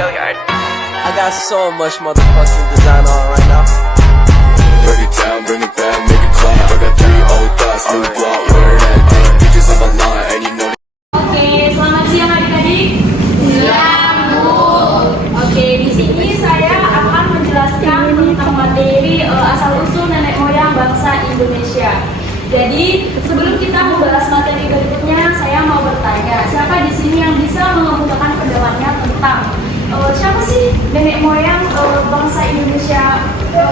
I got so much motherfucking design on right now. Break it down, bring it back, make it clap. I got 3 old thoughts, new guap, wear that thing. Bitches on my line, and you know. Oke, selamat siang adik-adik. Siang, Bu. Oke, di sini saya akan menjelaskan tentang materi asal-usul nenek moyang bangsa Indonesia. Jadi, sebelum kita membahas materi berikutnya, saya mau bertanya, siapa di sini yang bisa mengemukakan pendapatnya tentang siapa sih nenek moyang bangsa Indonesia?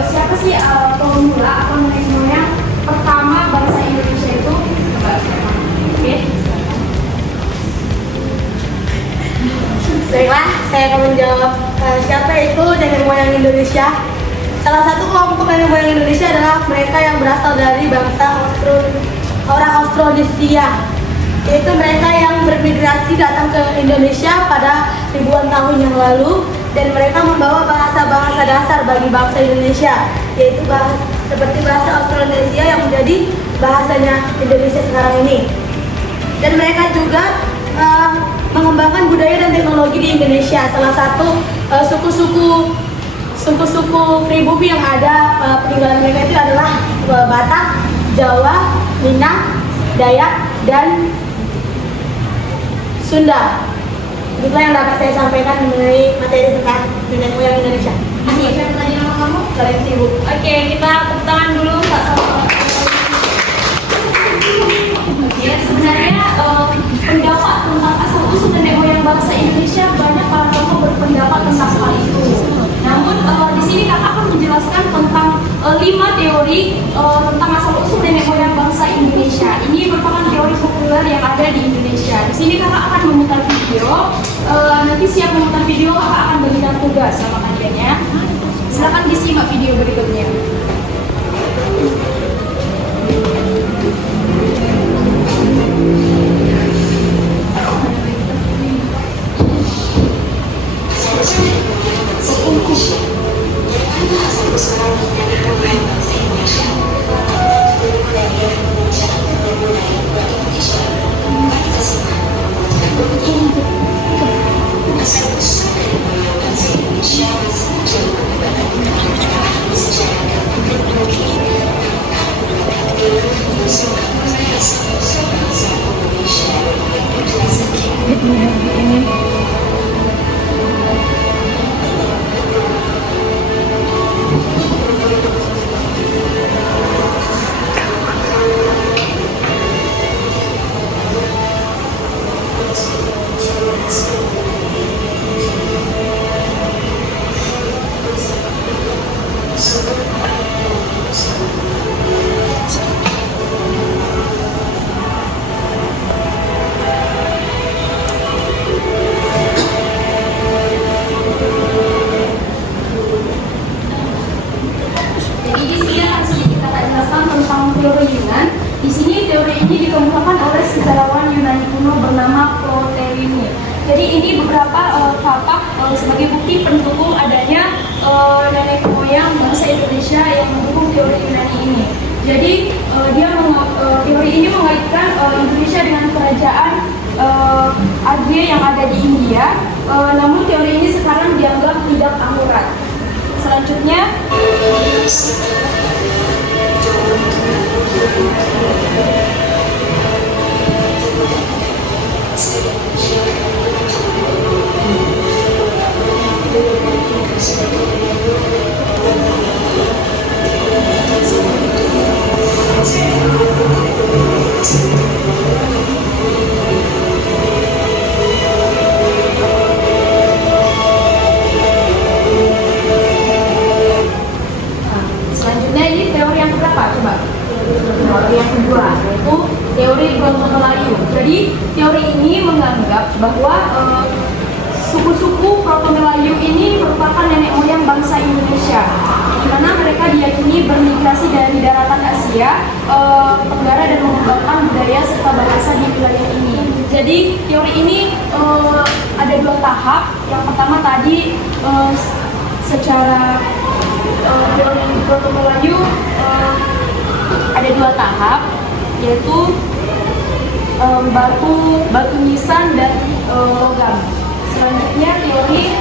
Siapa sih pemula atau nenek moyang pertama bangsa Indonesia itu? Oke. Baiklah, saya akan menjawab siapa itu nenek moyang Indonesia. Salah satu kelompok nenek moyang Indonesia adalah mereka yang berasal dari bangsa orang Austronesia, yaitu mereka yang bermigrasi datang ke Indonesia pada ribuan tahun yang lalu, dan mereka membawa bahasa-bahasa dasar bagi bangsa Indonesia, yaitu seperti bahasa Austronesia yang menjadi bahasanya Indonesia sekarang ini. Dan mereka juga mengembangkan budaya dan teknologi di Indonesia. Salah satu suku-suku pribumi yang ada peninggalan mereka itu adalah Batak, Jawa, Minang, Dayak, dan Sunda. Itulah yang dapat saya sampaikan mengenai materi tentang nenek moyang Indonesia. Masih ada pertanyaan sama kamu? Kalian sibuk. Oke, kita tepuk tangan dulu Kak Salma. Oke, sebenarnya pendapat tentang asal-usul nenek moyang bangsa Indonesia banyak para tokoh berpendapat tentang hal itu. Namun di sini Kakak akan menjelaskan tentang 5 teori tentang asal-usul nenek moyang bangsa Indonesia. Ini merupakan teori populer yang ada di Indonesia. Di sini Kakak akan memutar video. Nanti siap memutar video, Kakak akan berikan tugas sama kaliannya. Silakan disimak video berikutnya. Jadi di sini akan sedikit kita jelaskan tentang teori Yunan. Di sini teori ini dikemukakan oleh sejarawan Yunani kuno bernama Plotinus. Jadi ini beberapa fakta sebagai bukti pendukung adanya nenek moyang bangsa Indonesia yang mendukung teori Yunani ini. Jadi teori ini mengaitkan Indonesia dengan kerajaan Agya yang ada di India. Namun teori ini sekarang dianggap tidak akurat. Selanjutnya, ini teori yang keberapa? Coba. Teori yang kedua, yaitu teori Proto Melayu. Jadi teori ini menganggap bahwa suku-suku Proto Melayu ini merupakan nenek moyang bangsa Indonesia, di mana mereka diyakini bermigrasi dari daratan Asia Tenggara dan mengembangkan budaya serta bahasa di wilayah ini. Jadi teori ini ada 2 tahap. Yang pertama tadi secara teori Proto Melayu ada 2 tahap, yaitu batu nisan dan logam. Selanjutnya teori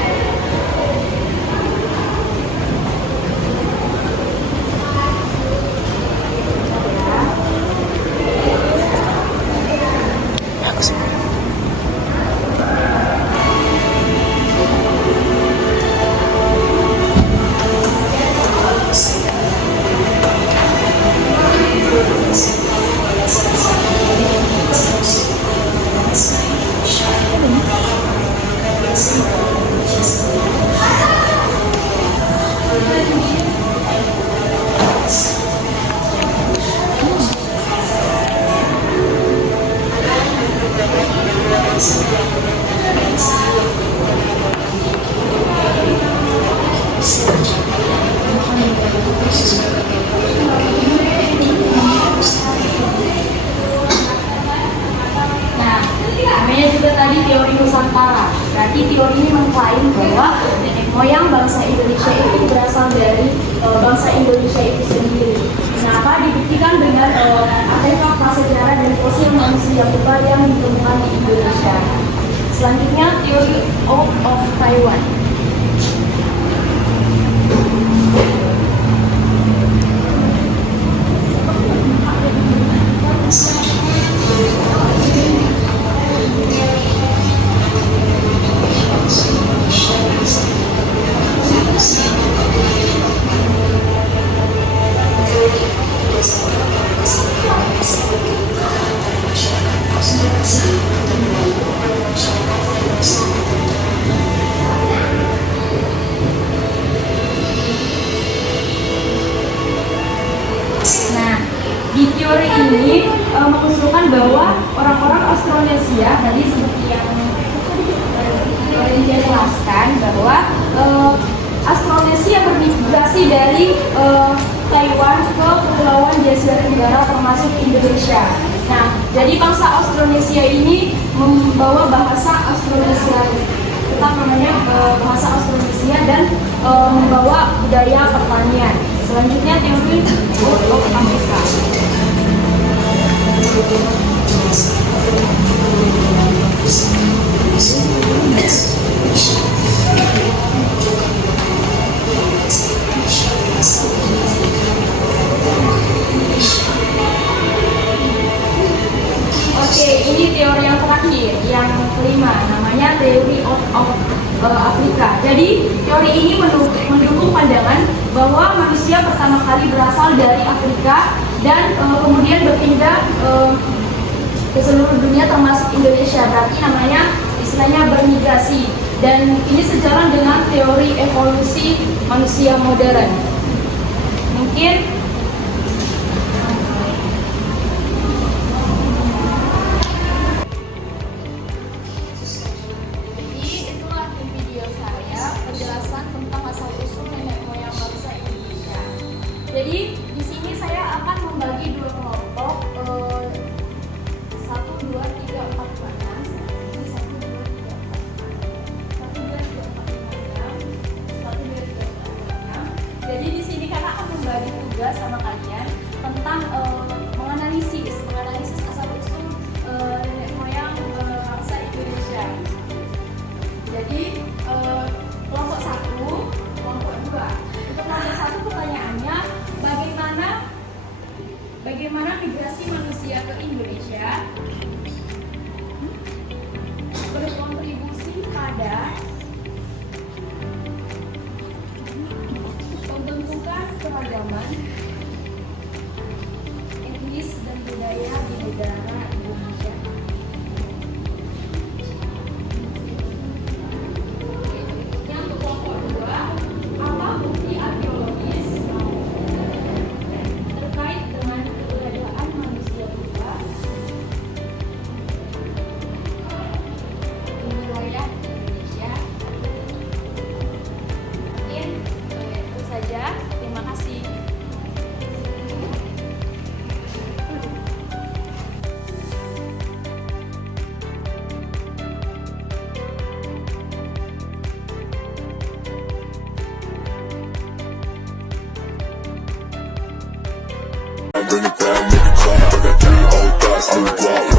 Nah, namanya juga tadi teori Nusantara. Berarti teori ini mengklaim bahwa nenek moyang bangsa Indonesia itu berasal dari bangsa Indonesia itu sendiri. Kenapa? Dibuktikan dengan artefak prasejarah dan fosil manusia purba yang ditemukan di Indonesia. Selanjutnya, teori of Taiwan. Nah, di teori ini mengusulkan bahwa orang-orang Austronesia tadi seperti yang dia jelaskan bahwa Austronesia bermigrasi dari Taiwan ke Kepulauan Jazirah Negara termasuk Indonesia. Nah, jadi bangsa Austronesia ini membawa bahasa Austronesia, tetap namanya bahasa Austronesia, dan membawa budaya pertanian. Selanjutnya teori of Afrika. Oke, ini teori yang terakhir, yang kelima, namanya teori of Afrika. Jadi teori ini mendukung pandangan bahwa manusia pertama kali berasal dari Afrika dan kemudian berpindah ke seluruh dunia termasuk Indonesia. Berarti namanya istilahnya bermigrasi, dan ini sejalan dengan teori evolusi manusia modern. Mungkin jadi di sini saya akan membagi dua kelompok, 1, 2, 3, 4, 5, 6. 1, 2, 3, 4, 5, 6. 1, 2, 3, 4, 5, 6. Jadi di sini kakak akan membagi tugas sama kalian tentang menganalisis asal usul nenek moyang bangsa Indonesia. Jadi kelompok 1, kelompok 2. Untuk kelompok 1 pertanyaannya, bagaimana migrasi manusia ke Indonesia berkontribusi pada pembentukan keragaman etnis dan budaya di negara Indonesia. Yang untuk kelompok 2, apa bukti arkeologis terkait dengan keberadaan manusia purba di wilayah Indonesia? Mungkin itu saja. Terima kasih. Bring it back, make it clap. I got 3 old thoughts, new guap.